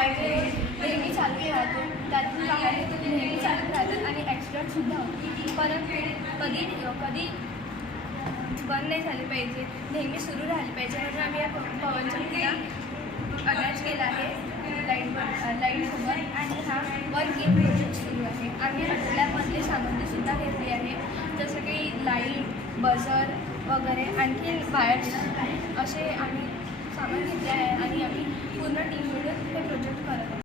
Highway नेहमी चालू राहतो, त्यातून वाहने नेहमी चालू राहतात आणि ॲक्सिडेंटसुद्धा होतो. परंतु कधी कधी बंद नाही झाले पाहिजे, नेहमी सुरू राहिले पाहिजे. म्हणून आम्ही या पवनचक्कीला अटॅच केला आहे लाईटसोबत आणि हा वर्क इन प्रोजेक्ट सुरू आहे. आम्ही लॅबमधले सामग्रीसुद्धा घेतली आहे, जसं की लाईट, बझर वगैरे, आणखी वायर्स असे आम्ही सामान घेतले आहे आणि आम्ही पूर्ण टीम मिळून हे प्रोजेक्ट करत आहोत.